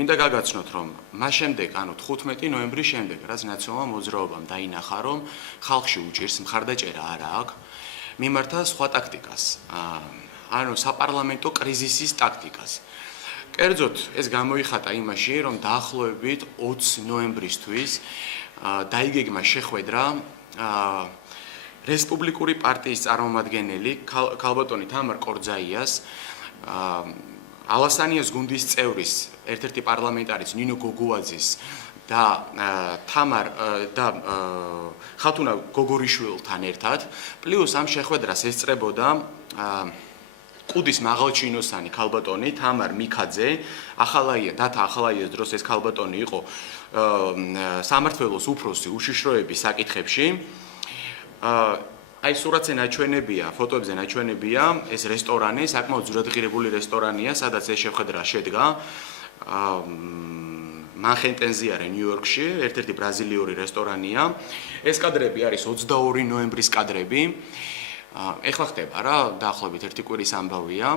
მინდა გაგაცნოთ, რომ მას შემდეგ, ანუ 15 ნოემბრის შემდეგ, რაც ნაციონალურ მოძრაობამ დაინახა, რომ ხალხში უჭირს მხარდაჭერა არა აქვს, მიმართა სხვა ტაქტიკას. ანუ საპარლამენტო კრიზისის ტაქტიკას. კერძოდ, ეს გამოიხატა იმაში, რომ დაახლოებით 20 ნოემბრისთვის დაიგეგმა შეხვედრა რესპუბლიკური პარტიის წარმომადგენელი ქალბატონი თამარ კორძაიას, ალასანიას გუნდის წევრის ერთ-ერთი პარლამენტარის ნინო გოგუაძის და ხათუნა გოგორიშვილთან ერთად, პლუს ამ შეხვედრას ესწრებოდა კუდის მაღალჩინოსანი ქალბატონი თამარ მიქაძე, დათა ახალაიას დროს ეს ქალბატონი იყო სამმართველოს უფროსი უშიშროების საკითხებში. აი სურათზე ნაჩვენებია, ფოტოებზე ნაჩვენებია ეს რესტორანი, საკმაოდ ძვირადღირებული რესტორანია, სადაც ეს შეხვედრა შედგა. მანჰეტენზე არის ნიუ-იორკში, ერთ-ერთი ბრაზილიური რესტორანია. ეს კადრები არის 22 ნოემბრის კადრები. ეხლა ხდება რა, დაახლოებით ერთი კვირის ამბავია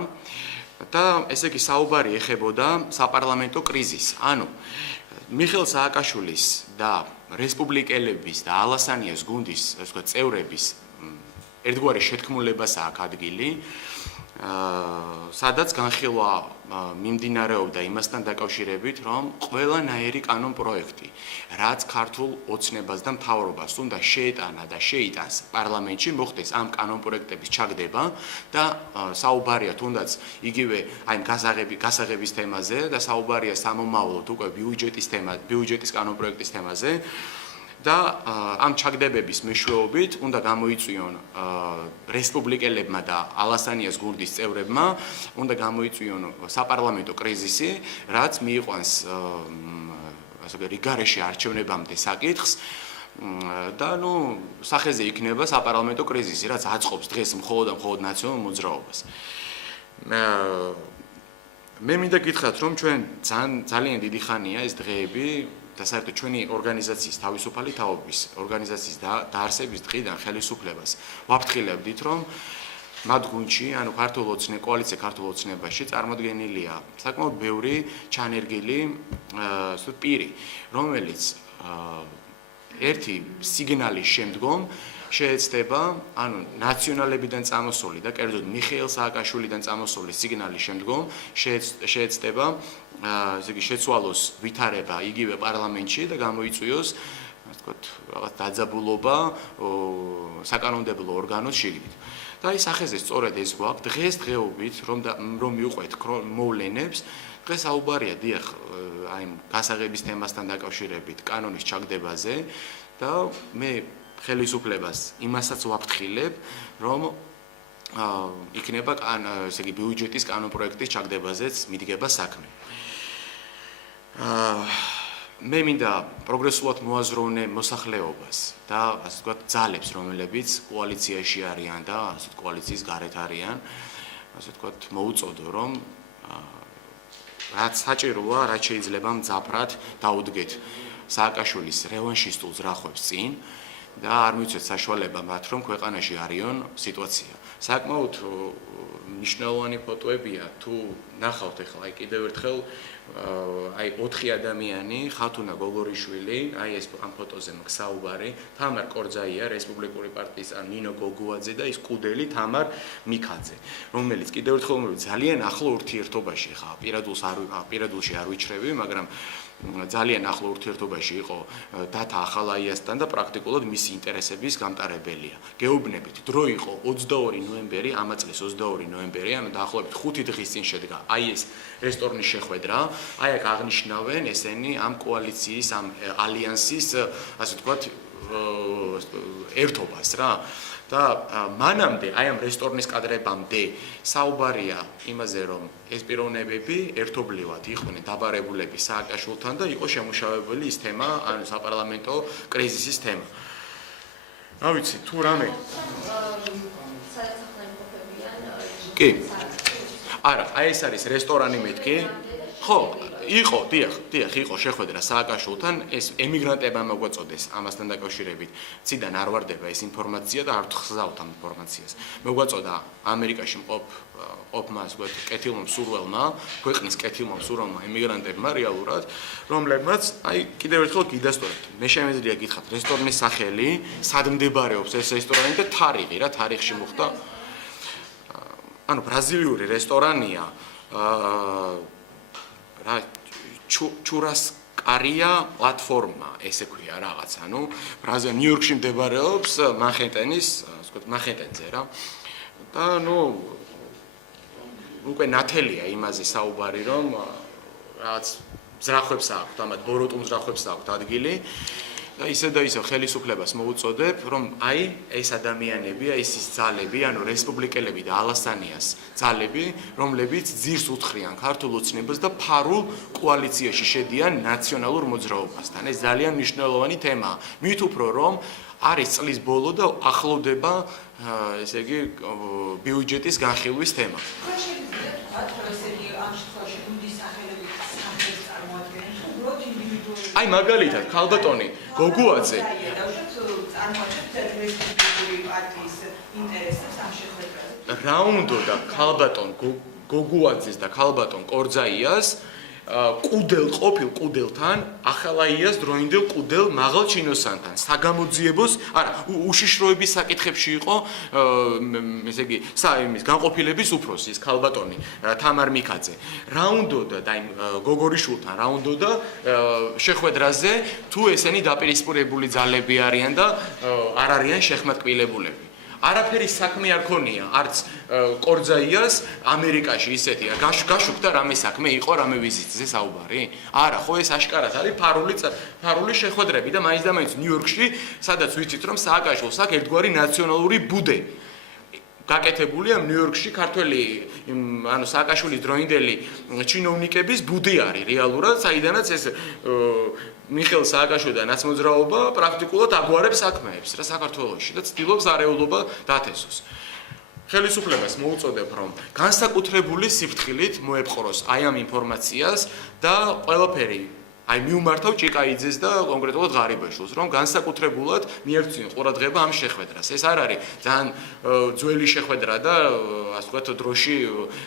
და ესე იგი საუბარი ეხებოდა საპარლამენტო კრიზისს. ანუ მიხეილ სააკაშვილის და რესპუბლიკელების და ალასანიას გუნდის, ასე ვთქვათ, წევრების ერთგვარი შეთქმულებას აქვს ადგილი, სადაც განხილვა მიმდინარეობდა იმასთან დაკავშირებით, რომ ყველანაირი კანონპროექტი, რაც ქართულ ოცნებას და მთავრობას უნდა შეეტანა და შეიტანს პარლამენტში, მოხდეს ამ კანონპროექტების ჩაგდება და საუბარია თუნდაც იგივე აი გასაღების თემაზე და საუბარია სამომავლოდ უკვე ბიუჯეტის კანონპროექტის თემაზე. და ამ ჩაგდებების მეშვეობით უნდა გამოიწვიონ რესპუბლიკელებმა და ალასანიას გუნდის წევრებმა, უნდა გამოიწვიონ საპარლამენტო კრიზისი, რაც მიიყვანს ასე ვთქვათ, რიგარეში არჩევნებამდე საკითხს და სახეზე იქნება საპარლამენტო კრიზისი, რაც აწყობს დღეს მხოლოდ ნაციონალურ მოძრაობას. მე მინდა გითხრათ, რომ ჩვენ ძალიან დიდი ხანია ეს დღეები და საერთოდ ჩვენი ორგანიზაციის თავისუფალი თაობის ორგანიზაციის დაარსების დღიდან ხელისუფლებას ვაფრთხილებდით, რომ მათ გუნდში, ანუ კოალიცია ქართულ ოცნებაში წარმოდგენილია საკმაოდ ბევრი ჩანერგილი პირი, რომელიც ერთი სიგნალის შემდგომ შეეცდება, ანუ ნაციონალებიდან წამოსული და კერძოდ მიხეილ სააკაშვილიდან წამოსული სიგნალის შემდგომ შეეცდება ესე იგი შეცვალოს ვითარება იგივე პარლამენტში და გამოიწვიოს, ასე ვთქვათ, რაღაც დაძაბულობა საკანონმდებლო ორგანოს შიგნით. და აი სახეზე სწორედ ეს გვაქვს დღესდღეობით, რომ მივყვეთ მოვლენებს, დღეს საუბარია დიახ აი გასაღების თემასთან დაკავშირებით კანონის ჩაგდებაზე და მე ხელისუფლებას იმასაც ვაფრთხილებ, რომ იქნება ესე იგი ბიუჯეტის კანონპროექტის ჩაგდებაზეც მიდგება საქმე. მე მინდა პროგრესულად მოაზროვნე მოსახლეობას და ასე ვთქვათ ძალებს, რომლებიც კოალიციაში არიან და ასე ვთქვათ კოალიციის გარეთ არიან, ასე ვთქვათ მოუწოდო, რომ რაც საჭიროა, რაც შეიძლება მძაფრად დაუდგეთ სააკაშვილის რევანშისტულ ზრახვებს წინ და არ მივცეთ საშუალება მათ, რომ ქვეყანაში არიან სიტუაცია. საკმაოდ მნიშვნელოვანი ფოტოებია, თუ ნახავთ ახლა აი კიდევ ერთხელ აი 4 ადამიანი, ხათუნა გოგორიშვილი, აი ეს ამ ფოტოზე მაქვს საუბარი, თამარ კორძაია, რესპუბლიკური პარტიის ნინო გოგუაძე და ის კუდელი თამარ მიქაძე, რომელიც კიდევ ერთხელ ძალიან ახლო ურთიერთობაში ხა, პირადულში არ ვიჩრევი, მაგრამ ძალიან ახლო ურთიერთობაში იყო დათა ახალაიასთან და პრაქტიკულად მისი ინტერესების გამტარებელია. გეუბნებით, დრო იყო 22 ნოემბერი, ამა წლის 22 ნოემბერი, ანუ დაახლოებით 5 დღის წინ შედგა აი ეს რესტორნის შეხვედრა. აი აქ აღნიშნავენ ესენი ამ კოალიციის, ამ ალიანსის, ასე ვთქვათ, ერთობას რა. და მანამდე, აი ამ რესტორნის კადრებამდე საუბარია იმაზე, რომ ეს პიროვნებები ერთობლივად იყვნენ დაბარებულები სააკაშვილთან და იყო შემუშავებული ის თემა, ანუ საპარლამენტო კრიზისის თემა. რა ვიცი, თუ რამე კი. არა, აი ეს არის რესტორანი მეთქი. ხო, იყო, დიახ, იყო შეხვედრა სააკაშვილთან, ეს ემიგრანტებმა მოგვაწოდეს ამასთან დაკავშირებით. ციდან არ ვარდება ეს ინფორმაცია და არ ვთხზავთ ამ ინფორმაციას. მოგვაწოდა ამერიკაში მყოფმა, ასე ვთქვათ, კეთილმა მსურველმა, ქვეყნის კეთილმა მსურველმა ემიგრანტებმა რეალურად, რომლებმაც აი კიდევ ერთხელ გიდასტურებთ. მე შემიძლია გითხრათ რესტორნის სახელი, სად მდებარეობს ეს რესტორანი და თარიღი, რა თარიღში მოხდა. ანუ ბრაზილიური რესტორანია რა ჩურასკარია პლატფორმა, ესე ქვია რაღაც, ანუ ბრაზილია ნიუ-იორკში მდებარეობს მანჰეტენის, ასე ვთქვათ, მანჰეტენზე რა. და ნუ უკვე ნათელია იმაზე საუბარი, რომ რაღაც მზრახვებს აქვთ, ამათ ბოროტულ მზრახვებს აქვთ ადგილი. და ისე ხელისუფლებას მოუწოდებ, რომ აი ეს ადამიანები, ეს ის ძალები, ანუ რესპუბლიკელები და ალასანიას ძალები, რომლებიც ძირს უთხრიან ქართულ ოცნებას და ფარულ კოალიციაში შედიან ნაციონალურ მოძრაობასთან. ეს ძალიან მნიშვნელოვანი თემაა. მით უფრო რომ არის წლის ბოლო და ახლოვდება, ესე იგი, ბიუჯეტის განხილვის თემა. აი მაგალითად ქალბატონი გოგუაძე რა უნდა ქალბატონ გოგუაძეს და ქალბატონ კორძაიას ყოფილ ყუდილთან ახალაიას დროინდელ ყუდელ მაღალ ჩინოსანთან საგამოძიებოს არა უშიშროების საკითხებში იყო ესე იგი საიმის განყოფილების უფროსი ეს ქალბატონი თამარ მიქაძე რა უნდა და იმ გოგორიშვილთან რა უნდა და შეხვედრაზე თუ ესენი დაპირისპირებული ძალები არიან და არ არიან შეხმატკილებულები არაფერი საქმე არ ქონია არც კორძაიას ამერიკაში ისეთია გაშუქდა რამე საქმე იყო რამე ვიზიტზე საუბარი არა ხო ეს აშკარად არის ფარული შეხვედრები და მაინც და მაინც ნიუ-იორკში სადაც ვიცით რომ სააკაშვილს აქვს ერთგვარი ნაციონალური ბუდე გაკეთებულია ნიუ-იორკში ქართველი ანუ სააკაშვილის დროინდელი ჩინოვნიკების ბუდი არის რეალურად საიდანაც ეს მიხეილ სააკაშვილი და ნაცმოძრაობა პრაქტიკულად აგვარებს საქმეებს რა საქართველოში და ცდილობს არეულობა დათესოს. ხელისუფლებას მოუწოდებ რომ განსაკუთრებული სიფრთხილით მოეპყროს აი ამ ინფორმაციას და ყველაფერი აი მიუმართავ ჭიკაიძეს და კონკრეტულად ღარიბაშვილს რომ განსაკუთრებულად მიექცნენ ყურადღება ამ შეხვედრას. ეს არ არის ძალიან ძველი შეხვედრა და ასე ვთქვათ დროში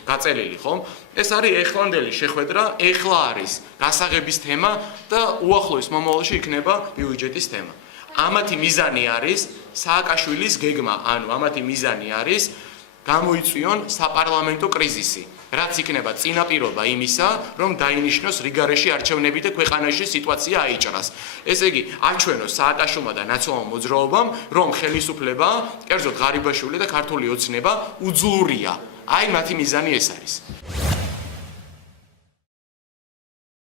გაწელილი ხომ? ეს არის ეხლანდელი შეხვედრა, ეხლა არის გასაღების თემა და უახლოეს მომავალში იქნება ბიუჯეტის თემა. ამათი მიზანი არის სააკაშვილის გეგმა, ანუ ამათი მიზანი არის გამოიწვიონ საპარლამენტო კრიზისი. რაც იქნება წინაპირობა იმისა, რომ დაინიშნოს რიგარეში არჩევნები და ქვეყანაში სიტუაცია აიჭრას. ესე იგი, აჩვენოს სააკაშვილმა და ნაციონალურ მოძრაობამ, რომ ხელისუფლება, კერძოდ ღარიბაშვილი და ქართული ოცნება უძლურია. აი მათი მიზანი ეს არის.